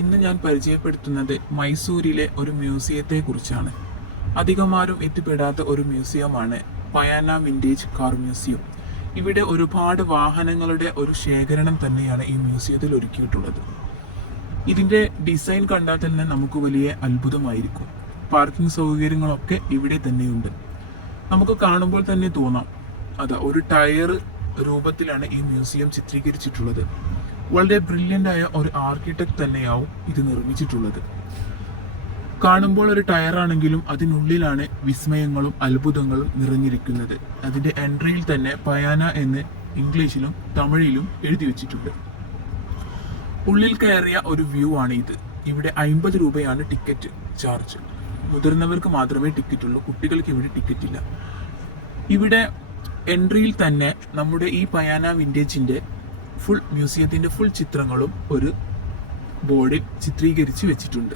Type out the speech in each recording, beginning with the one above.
ഇന്ന് ഞാൻ പരിചയപ്പെടുത്തുന്നത് മൈസൂരിലെ ഒരു മ്യൂസിയത്തെ കുറിച്ചാണ്. അധികമാരും എത്തിപ്പെടാത്ത ഒരു മ്യൂസിയമാണ് പയാന വിൻറ്റേജ് കാർ മ്യൂസിയം. ഇവിടെ ഒരുപാട് വാഹനങ്ങളുടെ ഒരു ശേഖരണം തന്നെയാണ് ഈ മ്യൂസിയത്തിൽ ഒരുക്കിയിട്ടുള്ളത്. ഇതിൻ്റെ ഡിസൈൻ കണ്ടാൽ തന്നെ നമുക്ക് വലിയ അത്ഭുതമായിരിക്കും. പാർക്കിംഗ് സൗകര്യങ്ങളൊക്കെ ഇവിടെ തന്നെയുണ്ട്. നമുക്ക് കാണുമ്പോൾ തന്നെ തോന്നാം, അതാ ഒരു ടയർ രൂപത്തിലാണ് ഈ മ്യൂസിയം ചിത്രീകരിച്ചിട്ടുള്ളത്. വളരെ ബ്രില്യൻ്റ് ആയ ഒരു ആർക്കിടെക്ട് തന്നെയാവും ഇത് നിർമ്മിച്ചിട്ടുള്ളത്. കാണുമ്പോൾ ഒരു ടയറാണെങ്കിലും അതിനുള്ളിലാണ് വിസ്മയങ്ങളും അത്ഭുതങ്ങളും നിറഞ്ഞിരിക്കുന്നത്. അതിൻ്റെ എൻട്രിയിൽ തന്നെ പയാന എന്ന് ഇംഗ്ലീഷിലും തമിഴിലും എഴുതി വെച്ചിട്ടുണ്ട്. ഉള്ളിൽ കയറിയ ഒരു വ്യൂ ആണ് ഇത്. ഇവിടെ 50 രൂപയാണ് ടിക്കറ്റ് ചാർജ്. മുതിർന്നവർക്ക് മാത്രമേ ടിക്കറ്റ് ഉള്ളൂ, കുട്ടികൾക്ക് ഇവിടെ ടിക്കറ്റ് ഇല്ല. ഇവിടെ എൻട്രിയിൽ തന്നെ നമ്മുടെ ഈ പയാന വിൻറ്റേജിൻ്റെ മ്യൂസിയത്തിൻ്റെ ഫുൾ ചിത്രങ്ങളും ഒരു ബോർഡിൽ ചിത്രീകരിച്ച് വെച്ചിട്ടുണ്ട്.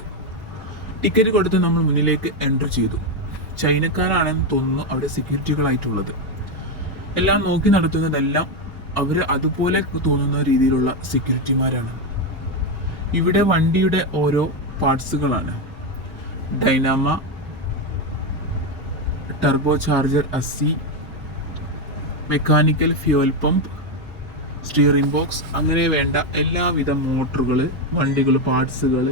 ടിക്കറ്റ് കൊടുത്ത് നമ്മൾ മുന്നിലേക്ക് എൻട്രി ചെയ്തു. ചൈനക്കാരാണെന്ന് തോന്നുന്നു അവിടെ സെക്യൂരിറ്റികളായിട്ടുള്ളത്. എല്ലാം നോക്കി നടത്തുന്നതെല്ലാം അവർ അതുപോലെ തോന്നുന്ന രീതിയിലുള്ള സെക്യൂരിറ്റിമാരാണ്. ഇവിടെ വണ്ടിയുടെ ഓരോ പാർട്സുകളാണ്. Dynamo, turbocharger 80, mechanical fuel pump, steering box, അങ്ങനെ വേണ്ട എല്ലാവിധ മോട്ടറുകൾ, വണ്ടികൾ, പാർട്സുകൾ,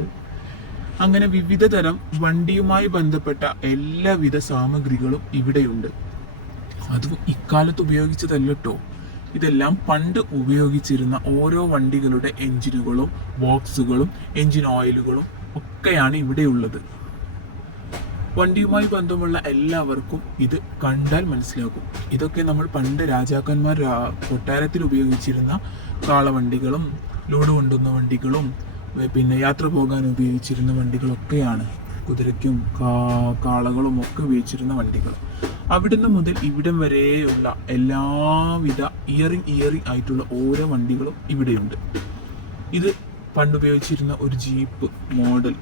അങ്ങനെ വിവിധ തരം വണ്ടിയുമായി ബന്ധപ്പെട്ട എല്ലാവിധ സാമഗ്രികളും ഇവിടെയുണ്ട്. അതും ഇക്കാലത്ത് ഉപയോഗിച്ചതല്ലോ, ഇതെല്ലാം പണ്ട് ഉപയോഗിച്ചിരുന്ന ഓരോ വണ്ടികളുടെ എഞ്ചിനുകളും ബോക്സുകളും എഞ്ചിൻ ഓയിലുകളും ഒക്കെയാണ് ഇവിടെയുള്ളത്. വണ്ടിയുമായി ബന്ധമുള്ള എല്ലാവർക്കും ഇത് കണ്ടാൽ മനസ്സിലാക്കും. ഇതൊക്കെ നമ്മൾ പണ്ട് രാജാക്കന്മാർ കൊട്ടാരത്തിൽ ഉപയോഗിച്ചിരുന്ന കാളവണ്ടികളും ലോഡ് കൊണ്ടുവന്ന വണ്ടികളും പിന്നെ യാത്ര പോകാൻ ഉപയോഗിച്ചിരുന്ന വണ്ടികളൊക്കെയാണ്. കുതിരയ്ക്കും കാളകളും ഒക്കെ ഉപയോഗിച്ചിരുന്ന വണ്ടികൾ. അവിടുന്ന് മുതൽ ഇവിടം വരെയുള്ള എല്ലാവിധ ഇയറിംഗ് ആയിട്ടുള്ള ഓരോ വണ്ടികളും ഇവിടെയുണ്ട്. ഇത് പണ്ട് ഉപയോഗിച്ചിരുന്ന ഒരു ജീപ്പ് മോഡൽ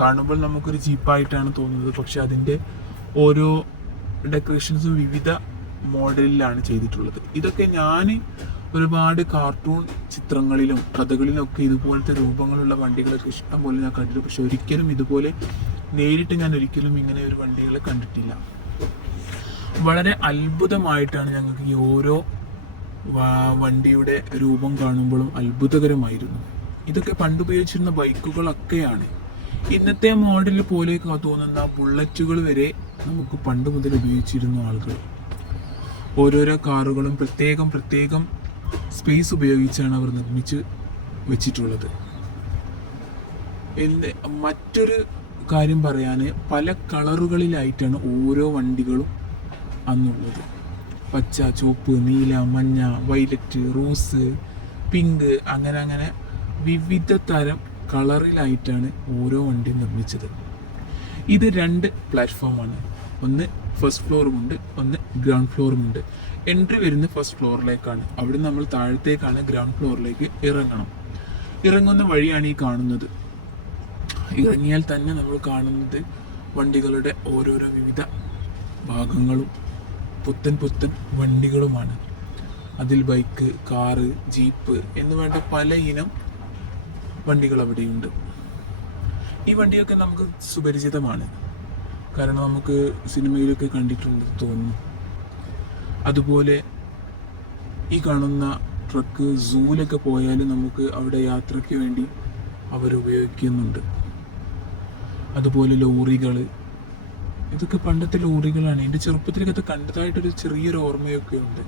കാണുമ്പോൾ നമുക്കൊരു ജീപ്പായിട്ടാണ് തോന്നുന്നത്. പക്ഷെ അതിൻ്റെ ഓരോ ഡെക്കറേഷൻസും വിവിധ മോഡലിലാണ് ചെയ്തിട്ടുള്ളത്. ഇതൊക്കെ ഞാൻ ഒരുപാട് കാർട്ടൂൺ ചിത്രങ്ങളിലും കഥകളിലും ഒക്കെ ഇതുപോലത്തെ രൂപങ്ങളുള്ള വണ്ടികളൊക്കെ ഇഷ്ടം പോലെ ഞാൻ കണ്ടിട്ടുണ്ട്. പക്ഷെ ഒരിക്കലും ഇതുപോലെ നേരിട്ട് ഞാൻ ഒരിക്കലും ഇങ്ങനെ ഒരു വണ്ടികളെ കണ്ടിട്ടില്ല. വളരെ അത്ഭുതമായിട്ടാണ് ഞങ്ങൾക്ക് ഈ ഓരോ വണ്ടിയുടെ രൂപം കാണുമ്പോഴും അത്ഭുതകരമായിരുന്നു. ഇതൊക്കെ പണ്ട് ഉപയോഗിച്ചിരുന്ന ബൈക്കുകളൊക്കെയാണ്. ഇന്നത്തെ മോഡൽ പോലെ തോന്നുന്ന ബുള്ളറ്റുകൾ വരെ നമുക്ക് പണ്ട് മുതൽ ഉപയോഗിച്ചിരുന്ന ആളുകൾ. ഓരോരോ കാറുകളും പ്രത്യേകം സ്പേസ് ഉപയോഗിച്ചാണ് അവർ നിർമ്മിച്ച് വെച്ചിട്ടുള്ളത്. മറ്റൊരു കാര്യം പറയാൻ, പല കളറുകളിലായിട്ടാണ് ഓരോ വണ്ടികളും അന്നുള്ളത്. പച്ച, ചുവപ്പ്, നീല, മഞ്ഞ, വയലറ്റ്, റോസ്, പിങ്ക്, അങ്ങനെ വിവിധ തരം കളറിലായിട്ടാണ് ഓരോ വണ്ടി നിർമ്മിച്ചത്. ഇത് 2 പ്ലാറ്റ്ഫോമാണ്. ഒന്ന് ഫസ്റ്റ് ഫ്ലോറുമുണ്ട്, ഒന്ന് ഗ്രൗണ്ട് ഫ്ലോറുമുണ്ട്. എൻട്രി വരുന്ന ഫസ്റ്റ് ഫ്ലോറിലേക്കാണ്. അവിടെ നമ്മൾ താഴത്തേക്കാണ് ഗ്രൗണ്ട് ഫ്ലോറിലേക്ക് ഇറങ്ങുന്ന വഴിയാണ് ഈ കാണുന്നത്. ഇറങ്ങിയാൽ തന്നെ നമ്മൾ കാണുന്നത് വണ്ടികളുടെ ഓരോരോ വിവിധ ഭാഗങ്ങളും പുത്തൻ വണ്ടികളുമാണ്. അതിൽ ബൈക്ക്, കാറ്, ജീപ്പ് എന്ന് വേണ്ട പല ഇനം വണ്ടികൾ അവിടെയുണ്ട്. ഈ വണ്ടിയൊക്കെ നമുക്ക് സുപരിചിതമാണ്, കാരണം നമുക്ക് സിനിമയിലൊക്കെ കണ്ടിട്ടുണ്ട് തോന്നുന്നു. അതുപോലെ ഈ കാണുന്ന ട്രക്ക് സൂലൊക്കെ പോയാൽ നമുക്ക് അവിടെ യാത്രയ്ക്ക് വേണ്ടി അവർ ഉപയോഗിക്കുന്നുണ്ട്. അതുപോലെ ലോറികൾ, ഇതൊക്കെ പണ്ടത്തെ ലോറികളാണ്. എൻ്റെ ചെറുപ്പത്തിലൊക്കെ ഇത് കണ്ടതായിട്ടൊരു ചെറിയൊരു ഓർമ്മയൊക്കെ ഉണ്ട്.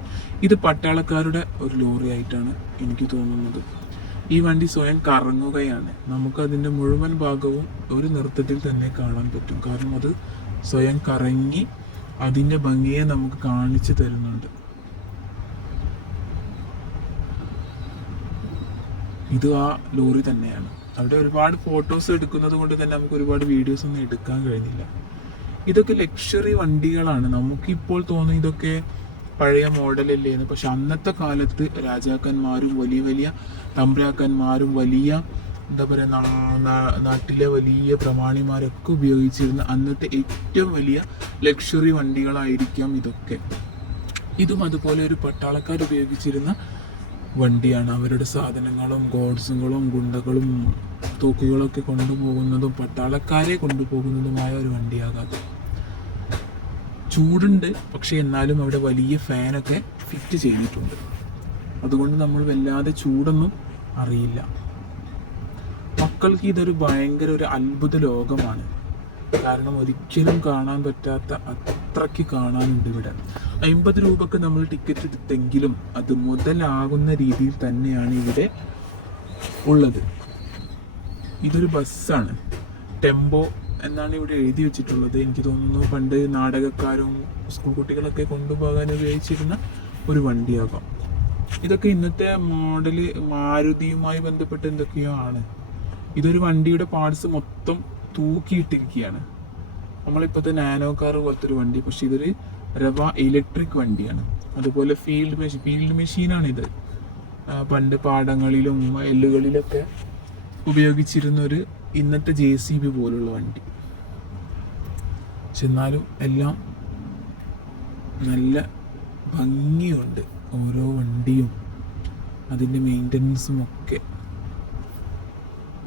ഇത് പട്ടാളക്കാരുടെ ഒരു ലോറി ആയിട്ടാണ് എനിക്ക് തോന്നുന്നത്. ഈ വണ്ടി സ്വയം കറങ്ങുകയാണ്. നമുക്കതിൻ്റെ മുഴുവൻ ഭാഗവും ഒരു നൃത്തത്തിൽ തന്നെ കാണാൻ പറ്റും. കാരണം അത് സ്വയം കറങ്ങി അതിൻ്റെ ഭംഗിയെ നമുക്ക് കാണിച്ചു തരുന്നുണ്ട്. ഇത് ആ ലോറി തന്നെയാണ്. അവിടെ ഒരുപാട് ഫോട്ടോസ് എടുക്കുന്നത് കൊണ്ട് തന്നെ നമുക്ക് ഒരുപാട് വീഡിയോസ് ഒന്നും എടുക്കാൻ കഴിഞ്ഞില്ല. ഇതൊക്കെ ലക്ഷറി വണ്ടികളാണ്. നമുക്കിപ്പോൾ തോന്നുന്നു ഇതൊക്കെ പഴയ മോഡലല്ലേ എന്ന്. പക്ഷെ അന്നത്തെ കാലത്ത് രാജാക്കന്മാരും വലിയ തമ്പ്രാക്കന്മാരും വലിയ എന്താ പറയുക നാട്ടിലെ വലിയ പ്രമാണിമാരൊക്കെ ഉപയോഗിച്ചിരുന്ന അന്നത്തെ ഏറ്റവും വലിയ ലക്ഷറി വണ്ടികളായിരിക്കാം ഇതൊക്കെ. ഇതും അതുപോലെ ഒരു പട്ടാളക്കാർ ഉപയോഗിച്ചിരുന്ന വണ്ടിയാണ്. അവരുടെ സാധനങ്ങളും ഗോഡ്സുകളും ഗുണ്ടകളും തോക്കുകളൊക്കെ കൊണ്ടുപോകുന്നതും പട്ടാളക്കാരെ കൊണ്ടുപോകുന്നതുമായ ഒരു വണ്ടിയാകാതെ. ചൂടുണ്ട്, പക്ഷെ എന്നാലും അവിടെ വലിയ ഫാനൊക്കെ ഫിറ്റ് ചെയ്തിട്ടുണ്ട്. അതുകൊണ്ട് നമ്മൾ വല്ലാതെ ചൂടൊന്നും അറിയില്ല. മക്കൾക്ക് ഇതൊരു ഭയങ്കര ഒരു അത്ഭുത ലോകമാണ്. കാരണം ഒരിക്കലും കാണാൻ പറ്റാത്ത അത്രയ്ക്ക് കാണാനുണ്ട് ഇവിടെ. 50 രൂപക്ക് നമ്മൾ ടിക്കറ്റ് എടുത്തെങ്കിലും അത് മുതലാകുന്ന രീതിയിൽ തന്നെയാണ് ഇവിടെ ഉള്ളത്. ഇതൊരു ബസ്സാണ്, ടെമ്പോ എന്നാണ് ഇവിടെ എഴുതി വെച്ചിട്ടുള്ളത്. എനിക്ക് തോന്നുന്നു പണ്ട് നാടകക്കാരും സ്കൂൾ കുട്ടികളൊക്കെ കൊണ്ടുപോകാൻ ഉപയോഗിച്ചിരുന്ന ഒരു വണ്ടിയാകാം. ഇതൊക്കെ ഇന്നത്തെ മോഡല് മാരുതിയുമായി ബന്ധപ്പെട്ട് എന്തൊക്കെയോ ആണ്. ഇതൊരു വണ്ടിയുടെ പാർട്സ് മൊത്തം തൂക്കിയിട്ടിരിക്കുകയാണ്. നമ്മളിപ്പോഴത്തെ നാനോ കാർ പോലത്തെ ഒരു വണ്ടി, പക്ഷെ ഇതൊരു റവ ഇലക്ട്രിക് വണ്ടിയാണ്. അതുപോലെ ഫീൽഡ് മെഷീനാണിത്. പണ്ട് പാടങ്ങളിലും വയലുകളിലൊക്കെ ഉപയോഗിച്ചിരുന്ന ഒരു ഇന്നത്തെ JCB പോലുള്ള വണ്ടി. പക്ഷെ എന്നാലും എല്ലാം നല്ല ഭംഗിയുണ്ട്. ഓരോ വണ്ടിയും അതിൻ്റെ മെയിൻ്റനൻസും ഒക്കെ.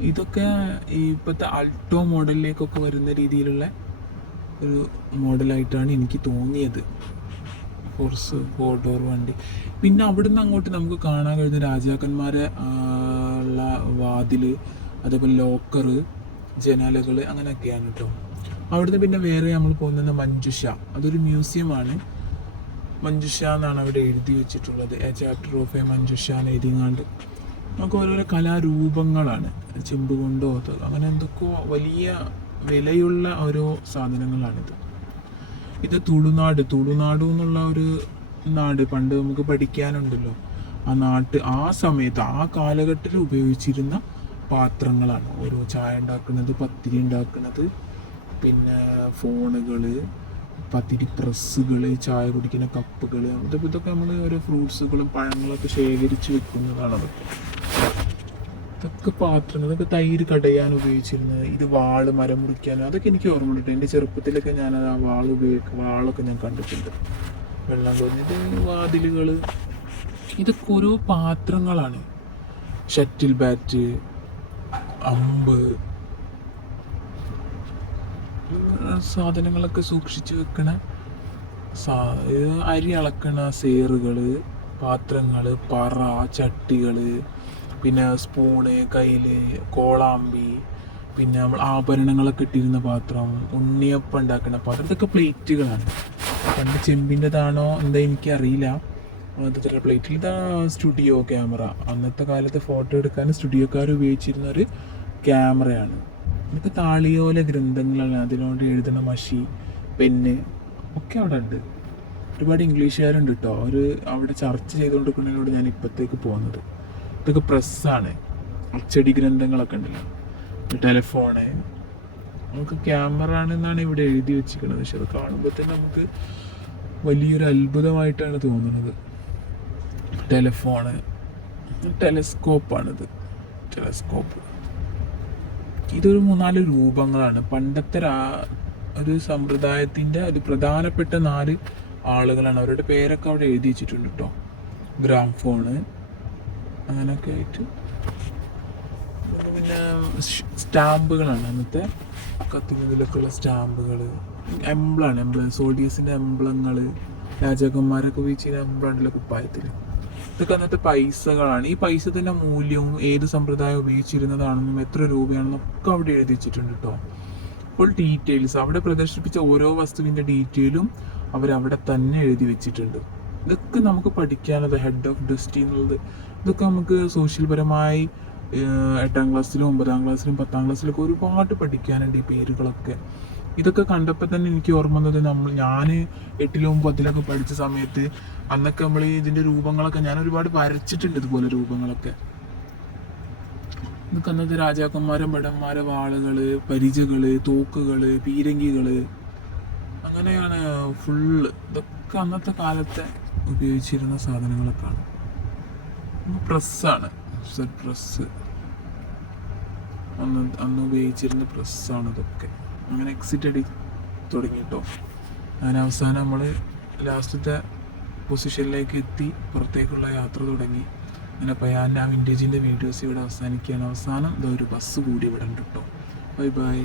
ഇതൊക്കെ ഇപ്പോഴത്തെ അൾട്ടോ മോഡലിലേക്കൊക്കെ വരുന്ന രീതിയിലുള്ള ഒരു മോഡലായിട്ടാണ് എനിക്ക് തോന്നിയത്. ഫോർസ് 4 ഡോർ വണ്ടി. പിന്നെ അവിടുന്ന് അങ്ങോട്ട് നമുക്ക് കാണാൻ കഴിയുന്ന രാജാക്കന്മാരെ ഉള്ള വാതിൽ, അതേപോലെ ലോക്കറ്, ജനാലകൾ, അങ്ങനെയൊക്കെയാണ് കേട്ടോ. അവിടുന്ന് പിന്നെ വേറെ നമ്മൾ പോകുന്നത് മഞ്ജുഷ. അതൊരു മ്യൂസിയമാണ്. മഞ്ജുഷ എന്നാണ് അവിടെ എഴുതി വെച്ചിട്ടുള്ളത്. A chapter of A Manjusha എന്ന് എഴുതിങ്ങാണ്ട്. നമുക്ക് ഓരോരോ കലാരൂപങ്ങളാണ്. ചെമ്പ് കൊണ്ടോ അങ്ങനെ എന്തൊക്കെയോ വലിയ വിലയുള്ള ഓരോ സാധനങ്ങളാണിത്. ഇത് തുളുനാട് എന്നുള്ള ഒരു നാട് പണ്ട് നമുക്ക് പഠിക്കാനുണ്ടല്ലോ. ആ സമയത്ത് ആ കാലഘട്ടത്തിൽ ഉപയോഗിച്ചിരുന്ന പാത്രങ്ങളാണ്. ഓരോ ചായ ഉണ്ടാക്കുന്നത്, പത്തിരി ഉണ്ടാക്കുന്നത്, പിന്നെ ഫോണുകൾ, പത്തിരി പ്രസ്സുകൾ, ചായ കുടിക്കുന്ന കപ്പുകൾ, ഇതൊക്കെ നമ്മൾ ഓരോ ഫ്രൂട്ട്സുകളും പഴങ്ങളൊക്കെ ശേഖരിച്ച് വെക്കുന്നതാണ്. ഇതൊക്കെ പാത്രങ്ങൾ, ഇതൊക്കെ തൈര് കടയാൻ ഉപയോഗിച്ചിരുന്നത്. ഇത് വാള്, മരം മുറിക്കാനും, അതൊക്കെ എനിക്ക് ഓർമ്മയുണ്ട്. എൻ്റെ ചെറുപ്പത്തിലൊക്കെ ഞാൻ ആ വാളൊക്കെ ഞാൻ കണ്ടിട്ടുണ്ട്. വെള്ളം കുറഞ്ഞത് വാതിലുകൾ, ഇതൊക്കെ ഓരോ പാത്രങ്ങളാണ്. ഷട്ടിൽ ബാറ്റ്, അമ്പ്, സാധനങ്ങളൊക്കെ സൂക്ഷിച്ച് വെക്കണ അരി അളക്കണ സേറുകൾ, പാത്രങ്ങൾ, പറ, ചട്ടികൾ, പിന്നെ സ്പൂണ്, കയ്യിൽ കോളാമ്പി, പിന്നെ നമ്മൾ ആഭരണങ്ങളൊക്കെ ഇട്ടിരുന്ന പാത്രം, ഉണ്ണിയപ്പം ഉണ്ടാക്കുന്ന പാത്രം, ഇതൊക്കെ പ്ലേറ്റുകളാണ്. പണ്ട് ചെമ്പിൻ്റെതാണോ എന്താ എനിക്കറിയില്ല. അതുപോലെ പ്ലേറ്റിൽ ഇതാ സ്റ്റുഡിയോ ക്യാമറ. അന്നത്തെ കാലത്ത് ഫോട്ടോ എടുക്കാൻ സ്റ്റുഡിയോക്കാർ ഉപയോഗിച്ചിരുന്ന ഒരു ക്യാമറയാണ്. ഇതൊക്കെ താളിയോല ഗ്രന്ഥങ്ങളാണ്. അതിനോട് എഴുതുന്ന മഷി, പെന്ന് ഒക്കെ അവിടെ ഉണ്ട്. ഒരുപാട് ഇംഗ്ലീഷുകാരുണ്ട് കേട്ടോ. അവർ അവിടെ ചർച്ച ചെയ്തുകൊണ്ടിരിക്കുന്നതിനോട് ഞാൻ ഇപ്പോഴത്തേക്ക് പോകുന്നത്. ഇതൊക്കെ പ്രസ്സാണ്. അച്ചടി ഗ്രന്ഥങ്ങളൊക്കെ ഉണ്ടല്ലോ. ടെലിഫോണ്, നമുക്ക് ക്യാമറ ആണെന്നാണ് ഇവിടെ എഴുതി വെച്ചിരിക്കുന്നത്. പക്ഷെ അത് കാണുമ്പോൾ തന്നെ നമുക്ക് വലിയൊരു അത്ഭുതമായിട്ടാണ് തോന്നുന്നത്. ടെലിഫോണ്, ടെലസ്കോപ്പാണിത്. ടെലസ്കോപ്പ് ഇതൊരു 3-4 രൂപങ്ങളാണ്. പണ്ടത്തെ ഒരു സമ്പ്രദായത്തിൻ്റെ ഒരു പ്രധാനപ്പെട്ട 4 ആളുകളാണ്. അവരുടെ പേരൊക്കെ അവിടെ എഴുതി വെച്ചിട്ടുണ്ട് കേട്ടോ. ഗ്രാംഫോണ് അങ്ങനെയൊക്കെ ആയിട്ട്. പിന്നെ സ്റ്റാമ്പുകളാണ്. അന്നത്തെ കത്തുന്നതിലൊക്കെയുള്ള സ്റ്റാമ്പുകൾ, എംബ്ലം സോൾഡിയേഴ്സിൻ്റെ എംബ്ലങ്ങൾ, രാജാക്കന്മാരൊക്കെ ഉപയോഗിച്ച എംബ്ലമുണ്ടല്ലോ കുപ്പായത്തിൽ. ഇതൊക്കെ അന്നത്തെ പൈസകളാണ്. ഈ പൈസ തന്നെ മൂല്യവും ഏത് സമ്പ്രദായം ഉപയോഗിച്ചിരുന്നതാണെന്നും എത്ര രൂപയാണെന്നും ഒക്കെ അവിടെ എഴുതി വെച്ചിട്ടുണ്ട് കേട്ടോ. അപ്പോൾ ഡീറ്റെയിൽസ് അവിടെ പ്രദർശിപ്പിച്ച ഓരോ വസ്തുവിൻ്റെ ഡീറ്റെയിലും അവരവിടെ തന്നെ എഴുതി വെച്ചിട്ടുണ്ട്. ഇതൊക്കെ നമുക്ക് പഠിക്കാനുള്ളത്. ഹെഡ് ഓഫ് ഡസ്റ്റി എന്നുള്ളത് ഇതൊക്കെ നമുക്ക് സോഷ്യൽ പരമായി 8ാം ക്ലാസ്സിലും 9ാം ക്ലാസ്സിലും 10ാം ക്ലാസ്സിലൊക്കെ ഒരുപാട് പഠിക്കാനുണ്ട് ഈ പേരുകളൊക്കെ. ഇതൊക്കെ കണ്ടപ്പോൾ തന്നെ എനിക്ക് ഓർമ്മ വന്നത് ഞാൻ 8ലും 10ലൊക്കെ പഠിച്ച സമയത്ത് അന്നൊക്കെ നമ്മൾ ഇതിൻ്റെ രൂപങ്ങളൊക്കെ ഞാൻ ഒരുപാട് വരച്ചിട്ടുണ്ട്. ഇതുപോലെ രൂപങ്ങളൊക്കെ ഇതൊക്കെ അന്നത്തെ രാജാക്കന്മാരും ഭടന്മാരെ വാളുകൾ, പരിചകൾ, തോക്കുകൾ, പീരങ്കികൾ, അങ്ങനെയാണ് ഫുള്ള്. ഇതൊക്കെ അന്നത്തെ കാലത്തെ ഉപയോഗിച്ചിരുന്ന സാധനങ്ങളൊക്കെയാണ്. പ്രസ്സാണ്, പ്രസ് അന്ന് ഉപയോഗിച്ചിരുന്ന പ്രസ്സാണ് ഇതൊക്കെ. അങ്ങനെ എക്സിറ്റ് അടി തുടങ്ങി കേട്ടോ. അങ്ങനെ അവസാനം നമ്മൾ ലാസ്റ്റത്തെ പൊസിഷനിലേക്ക് എത്തി പുറത്തേക്കുള്ള യാത്ര തുടങ്ങി. അങ്ങനെ അപ്പോൾ ഞാൻ ആ വിൻറ്റേജിൻ്റെ വീഡിയോസ് ഇവിടെ അവസാനിക്കുകയാണ്. അവസാനം ഇതാ ഒരു ബസ് കൂടി ഇവിടെ ഉണ്ട് കേട്ടോ. Bye bye.